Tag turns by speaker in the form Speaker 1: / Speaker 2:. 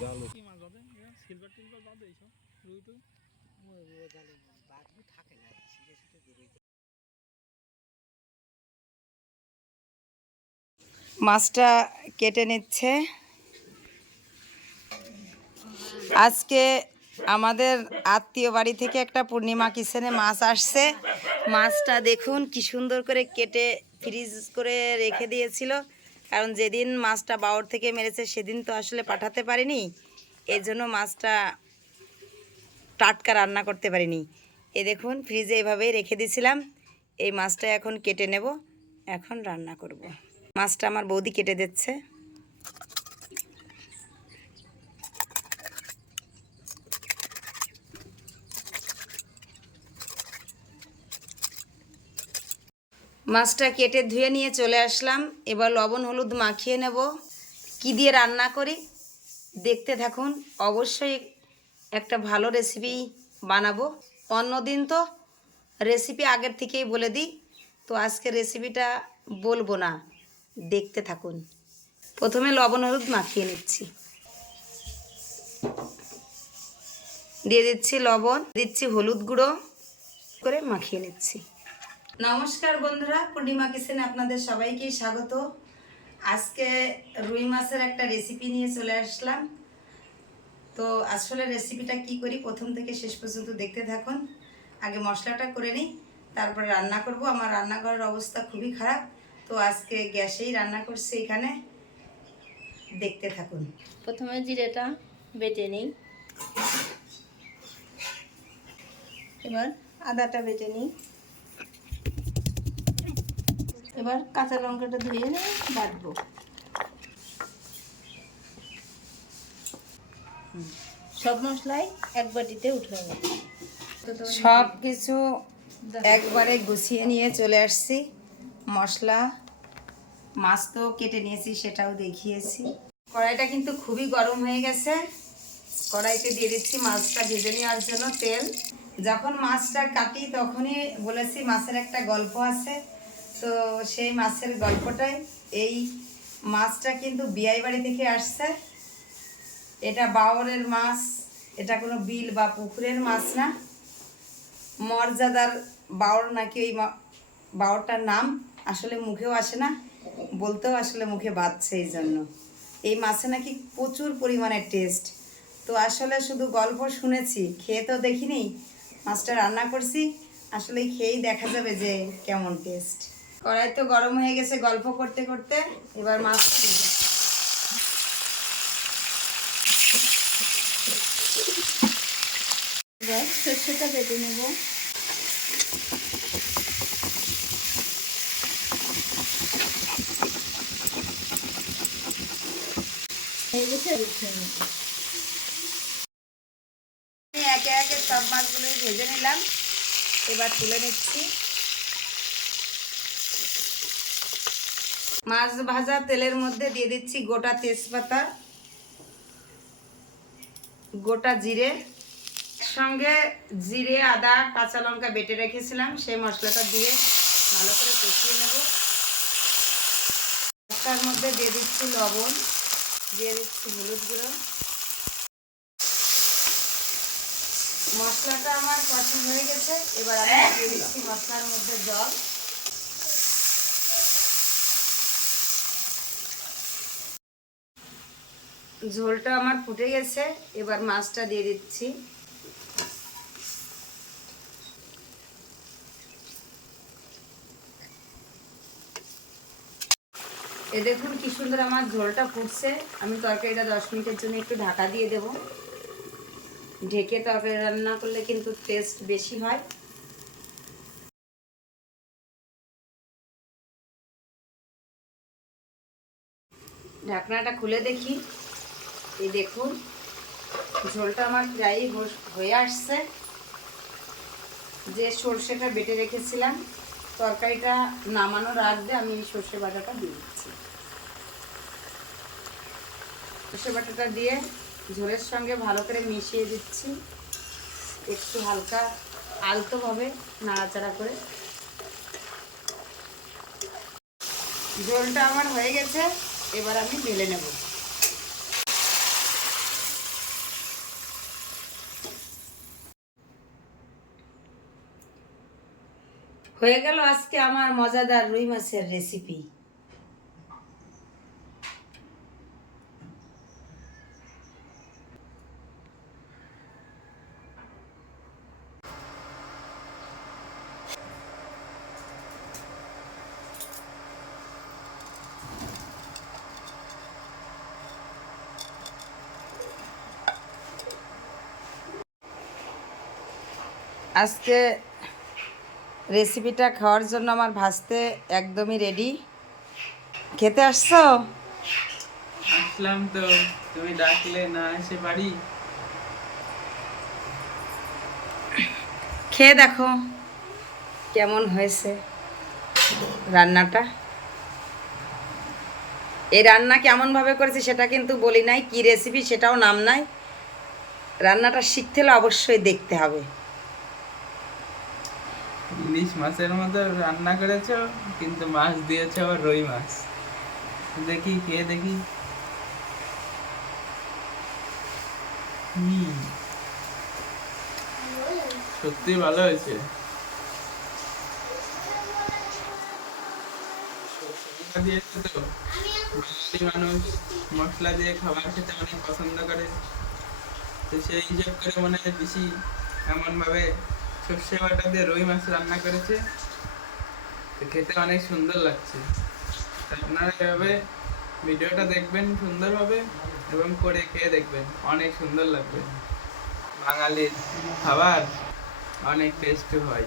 Speaker 1: জাল।
Speaker 2: কি মাছ বাদে? সিলভার টিলভার বাদে এইসব? রুই টুই?
Speaker 3: মাছটা কেটে নিচ্ছে। আজকে আমাদের আত্মীয় বাড়ি থেকে একটা পূর্ণিমা কিচেনে মাছ আসছে। মাছটা দেখুন কি সুন্দর করে কেটে ফ্রিজ করে রেখে দিয়েছিল। কারণ যেদিন মাছটা বাউর থেকে মেরেছে, সেদিন তো আসলে পাঠাতে পারিনি। এর জন্য মাছটা টাটকা রান্না করতে পারিনি। এ দেখুন, ফ্রিজে এভাবেই রেখে দিয়েছিলাম এই মাছটা এখন কেটে নেব। এখন রান্না করব। মাছটা আমার বৌদি কেটে দিচ্ছে। মাছটা কেটে ধুয়ে নিয়ে চলে আসলাম। এবার লবণ, হলুদ মাখিয়ে নেব। কি দিয়ে রান্না করি? দেখতে থাকুন, অবশ্যই একটা ভালো রেসিপি বানাবো। অন্যদিন তো রেসিপি আগের থেকেই বলে দিই, তো আজকে রেসিপিটা বলব না। দেখতে থাকুন। প্রথমে লবণ, হলুদ মাখিয়ে নিচ্ছি। দিয়ে দিচ্ছি লবণ, দিচ্ছি হলুদ গুঁড়ো করে মাখিয়ে নিচ্ছি। নমস্কার বন্ধুরা, পূর্ণিমা কিচেনে আপনাদের সবাইকেই স্বাগত। আজকে রুই মাছের একটা রেসিপি নিয়ে চলে আসলাম। তো আসলে রেসিপিটা কি করি, প্রথম থেকে শেষ পর্যন্ত দেখতে থাকুন। আগে মশলাটা করে নিই, তারপরে রান্না করব। আমার রান্নাঘরের অবস্থা খুবই খারাপ, তো আজকে গ্যাসেই রান্না করছি এখানে। দেখতে থাকুন।
Speaker 4: প্রথমে জিরেটা বেটে নিই। এবার আদাটা বেটে নিই। এবার কাঁচা লঙ্কাটা ধুয়ে নিয়ে বাটবো সব মশলাই এক বাটিতে উঠে
Speaker 3: সব কিছু একবারে গুছিয়ে নিয়ে চলে আসছি। মশলা মাছ তো কেটে নিয়েছি সেটাও দেখিয়েছি। কড়াইটা কিন্তু খুবই গরম হয়ে গেছে। কড়াইতে দিয়ে দিচ্ছি মাছটা ভেজে নেওয়ার জন্য তেল। যখন মাছটা কাটি তখনই বলেছি মাছের একটা গল্প আছে। তো সেই মাছের গল্পটাই। এই মাছটা কিন্তু বিয়াই বাড়ি থেকে আসছে। এটা বাওরের মাছ, এটা কোনো বিল বা পুকুরের মাছ না। মর্যাদার বাওর নাকি ওই বাওরটার নাম আসলে মুখেও আসে না, বলতেও আসলে মুখে বাজছে এই জন্য। এই মাছে নাকি প্রচুর পরিমাণে টেস্ট তো আসলে শুধু গল্প শুনেছি, খেয়ে তো দেখিনি। মাছটা রান্না করছি আসলে খেয়েই দেখা যাবে যে কেমন টেস্ট কড়াই তো গরম হয়ে গেছে, গল্প করতে করতে। এবার
Speaker 4: এবার সর্ষেটা বেটে নেব।
Speaker 3: একে একে সব মাছগুলোই ভেজে নিলাম। এবার তুলে নিচ্ছি। মাছ ভাজা তেলের মধ্যে দিয়ে দিচ্ছি গোটা তেজপাতা, গোটা জিরে। সঙ্গে জিরে, আদা, কাঁচা লঙ্কা বেটে রেখেছিলাম, সেই মশলাটা দিয়ে ভালো করে কষিয়ে নেব। মশলার মধ্যে দিয়ে দিচ্ছি লবণ, দিয়ে দিচ্ছি হলুদ গুঁড়ো। মশলাটা আমার পছন্দ হয়ে গেছে, এবার আমি দিয়ে দিচ্ছি মশলার মধ্যে জল। ঝোলটা আমার ফুটে গেছে, এবার মাছটা দিয়ে দিচ্ছি। এ দেখুন কি সুন্দর আমার ঝোলটা ফুটছে। আমি তরকারিটা দশ মিনিটের জন্য একটু ঢাকা দিয়ে দেবো। ঢেকে তরকারি রান্না করলে কিন্তু টেস্ট বেশি হয়। ঢাকনাটা খুলে দেখি। এই দেখুন, ঝোলটা আমার প্রায়ই হয়ে আসছে। যে সর্ষেটা বেটে রেখেছিলাম, তরকারিটা নামানোর আগে আমি এই সর্ষে বাটাটা দিয়ে দিচ্ছি। সর্ষে বাটাটা দিয়ে ঝোলের সঙ্গে ভালো করে মিশিয়ে দিচ্ছি। একটু হালকা আলতোভাবে নাড়াচাড়া করে। ঝোলটা আমার হয়ে গেছে, এবার আমি ঢেলে নেব। হয়ে গেল আজকে আমার মজাদার রুই মাছের রেসিপি আজকে রেসিপিটা খাওয়ার জন্য আমার ভাজতে একদমই রেডি খেতে আসছো?
Speaker 2: আসলাম তো। তুমি ডাকলে না এসে বাড়ি?
Speaker 3: খেয়ে দেখো কেমন হয়েছে রান্নাটা। এই রান্না কেমনভাবে করেছি সেটা কিন্তু বলি নাই কি রেসিপি সেটাও নাম নাই। রান্নাটা শিখতে হলে অবশ্যই দেখতে হবে।
Speaker 2: ইলিশ মাছের মতো রান্না করেছ, কিন্তু মাছ দিয়েছ আবার রুই মাছ। দেখি, খেয়ে দেখি। সত্যি ভালো হয়েছে। মানুষ, মশলা দিয়ে খাবার খেতে অনেক পছন্দ করে। তো সেই হিসাব করে মনে হয় বেশি এমন ভাবে সর্ষে বাটা দিয়ে রুই মাছ রান্না করেছে। খেতে অনেক সুন্দর লাগছে। আপনারা এভাবে ভিডিওটা দেখবেন সুন্দরভাবে এবং করে খেয়ে দেখবেন। অনেক সুন্দর লাগবে। বাঙালির খাবার অনেক টেস্টি হয়।